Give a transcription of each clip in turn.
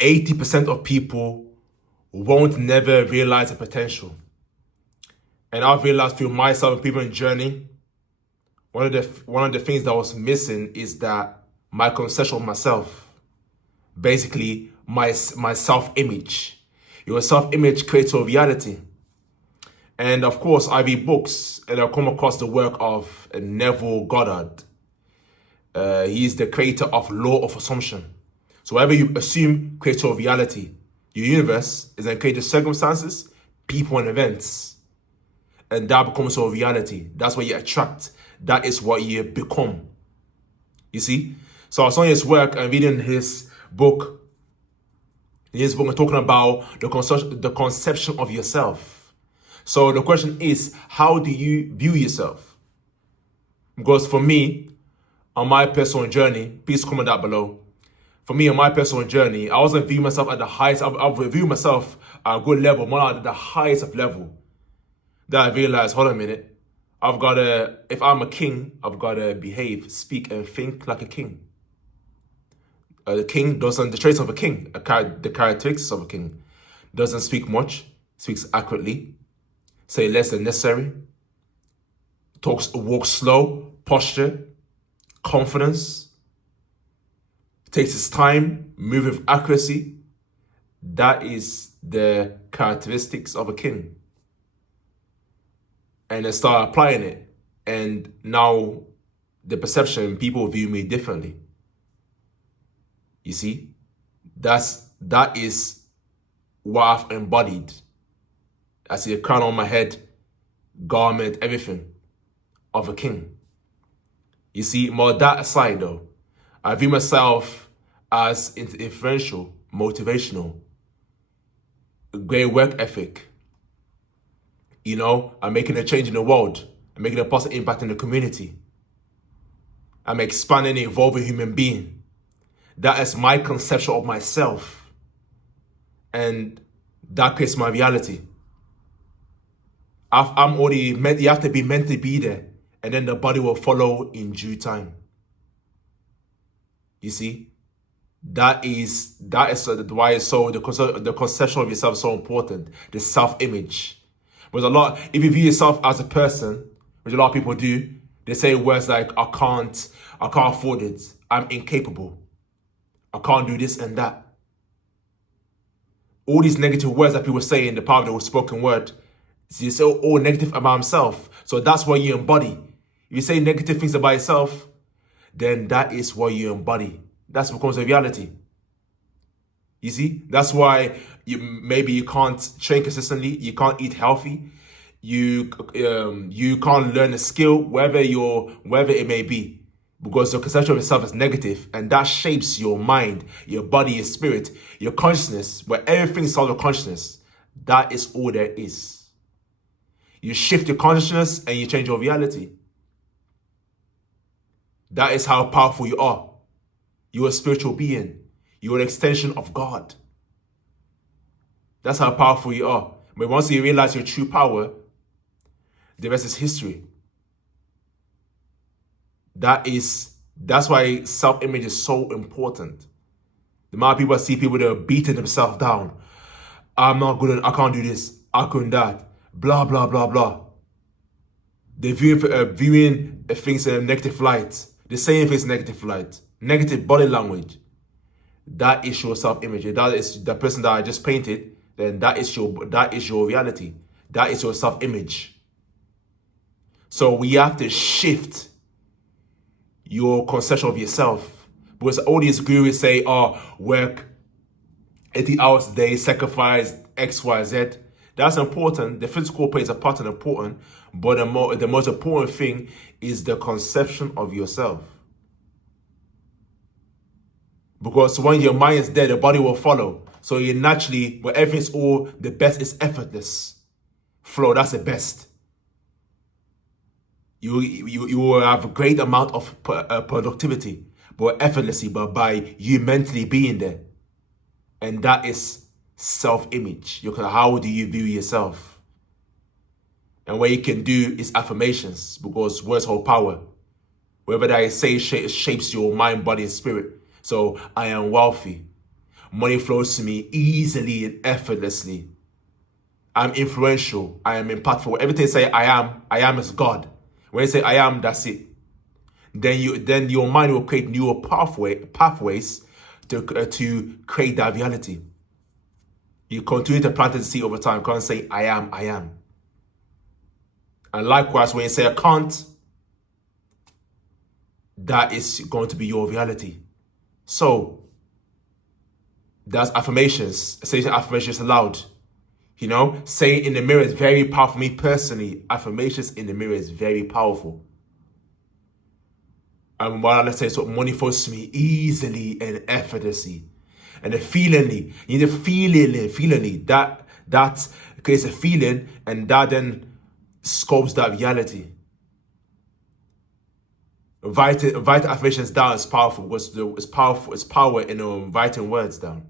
80% of people won't never realize the potential. And I've realized through myself and people in journey, one of the things that was missing is that my conception of myself, basically my self-image. Your self-image creates your reality. And of course, I read books and I've come across the work of Neville Goddard. He is the creator of Law of Assumption. So whatever you assume creates your reality. Your universe is then created circumstances, people, and events. And that becomes your reality. That's what you attract. That is what you become. You see? So I was on his work and reading his book. His book, talking about the conception of yourself. So the question is, how do you view yourself? Because for me, on my personal journey, please comment down below. For me, on my personal journey, I wasn't viewing myself at the highest. I view myself at a good level, more at the highest of level. Then I realized, hold on a minute, if I'm a king, I've got to behave, speak, and think like a king. The king doesn't, the traits of a king, the characteristics of a king, doesn't speak much, speaks accurately, say less than necessary, walks slow, posture, confidence, takes his time, move with accuracy. That is the characteristics of a king. And I start applying it. And now the perception, people view me differently. You see, that is what I've embodied. I see a crown on my head, garment, everything of a king. You see, more that aside though, I view myself as influential, motivational, great work ethic. You know, I'm making a change in the world. I'm making a positive impact in the community. I'm expanding and evolving human being. That is my conception of myself. And that creates my reality. I'm already meant, you have to be meant to be there. And then the body will follow in due time. You see? That is why it's so, the conception of yourself is so important. The self-image. Because if you view yourself as a person, which a lot of people do, they say words like, I can't afford it. I'm incapable. I can't do this and that. All these negative words that people say in the power of the spoken word, so you say all negative about himself. So that's what you embody. If you say negative things about yourself, then that is what you embody. That becomes a reality. You see? That's why maybe you can't train consistently, you can't eat healthy, you can't learn a skill, wherever it may be. Because your conception of yourself is negative, and that shapes your mind, your body, your spirit, your consciousness, where everything is out of consciousness. That is all there is. You shift your consciousness and you change your reality. That is how powerful you are. You're a spiritual being. You're an extension of God. That's how powerful you are. But once you realize your true power, the rest is history. That's why self-image is so important. The amount of people see people that are beating themselves down. I'm not good enough, I can't do this, I couldn't that, blah, blah, blah, blah. They're viewing things in a negative light. They're saying things in negative light. Negative body language. That is your self-image. If that is the person that I just painted, then that is your reality. That is your self-image. So we have to shift your conception of yourself. Because all these gurus say, work 80 hours a day, sacrifice X, Y, Z. That's important. The physical plays a part and important, but the most important thing is the conception of yourself. Because when your mind is there, the body will follow. So you naturally, where everything's all, the best is effortless flow. That's the best. You will have a great amount of productivity, but effortlessly, but by you mentally being there. And that is self-image. How do you view yourself? And what you can do is affirmations, because words hold power. Whatever that I say shapes your mind, body, and spirit. So I am wealthy. Money flows to me easily and effortlessly. I'm influential. I am impactful. Everything you say I am is God. When you say I am, that's it. Then your mind will create newer pathways to create that reality. You continue to plant the seed over time. Can't say I am. And likewise, when you say I can't, that is going to be your reality. So that's affirmations. Saying affirmations aloud. You know, saying in the mirror is very powerful. Me personally, affirmations in the mirror is very powerful. And what I say, so money flows to me easily and effortlessly. And the feelingly, you need the feelingly, that creates a feeling, and that then scopes that reality. Writing affirmations down is powerful because it's power in writing words down.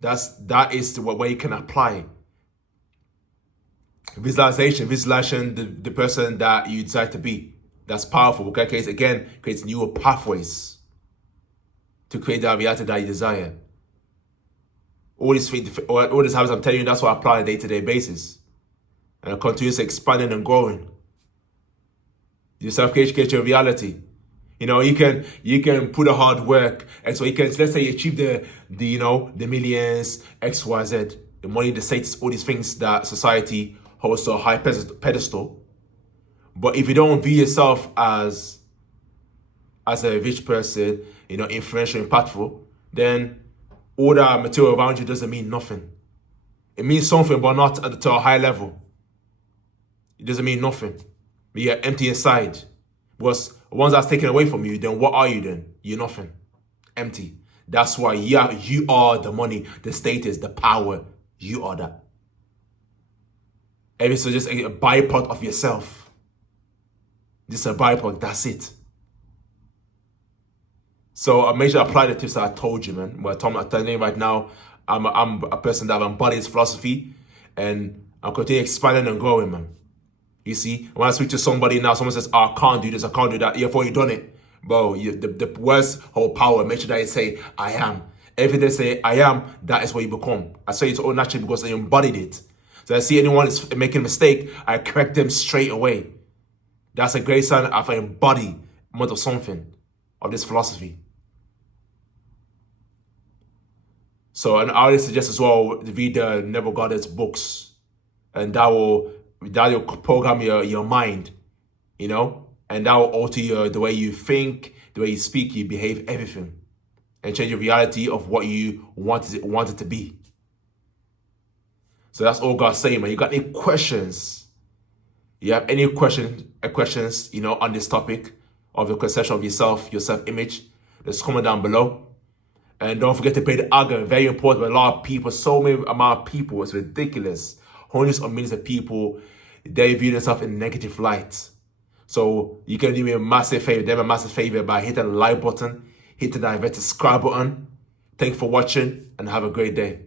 That is where you can apply. Visualization the person that you decide to be. That's powerful. Okay, creates newer pathways to create that reality that you desire. All these habits I'm telling you, that's what I apply on a day-to-day basis. And I continuously expanding and growing. Your self-create your reality. You know, you can put a hard work, and so you can, let's say you achieve the millions, X, Y, Z, the money, the status, all these things that society holds to a high pedestal. But if you don't view yourself as a rich person, you know, influential, impactful, then all that material around you doesn't mean nothing. It means something, but not to a high level. It doesn't mean nothing. But you're empty inside. Because once that's taken away from you, then what are you then? You're nothing. Empty. That's why you are the money, the status, the power. You are that. It's just a byproduct of yourself. Just a byproduct, that's it. So I make sure I apply the tips that I told you, man. Well, I'm telling you right now, I'm a person that embodies philosophy, and I'm continuing expanding and growing, man. You see, when I speak to somebody now, someone says, I can't do this, I can't do that. Therefore, you've done it. Bro, the words hold power. Make sure that you say, I am. Every day say, I am, that is what you become. I say it all naturally because I embodied it. So I see anyone is making a mistake, I correct them straight away. That's a great sign of an embodiment of something, of this philosophy. So, and I would suggest as well, read the Neville Goddard's books, and that will program your mind, you know, and that will alter the way you think, the way you speak, you behave, everything, and change your reality of what you want it to be. So that's all God's saying, man. You got any questions? You have any questions, you know, on this topic of your conception of yourself, your self-image? Just comment down below. And don't forget to pay the aga. Very important. But a lot of people, so many amount of people, it's ridiculous. Hundreds of millions of people, they view themselves in negative light. So you can do me a massive favor, by hitting the like button, hitting that subscribe button. Thank you for watching, and have a great day.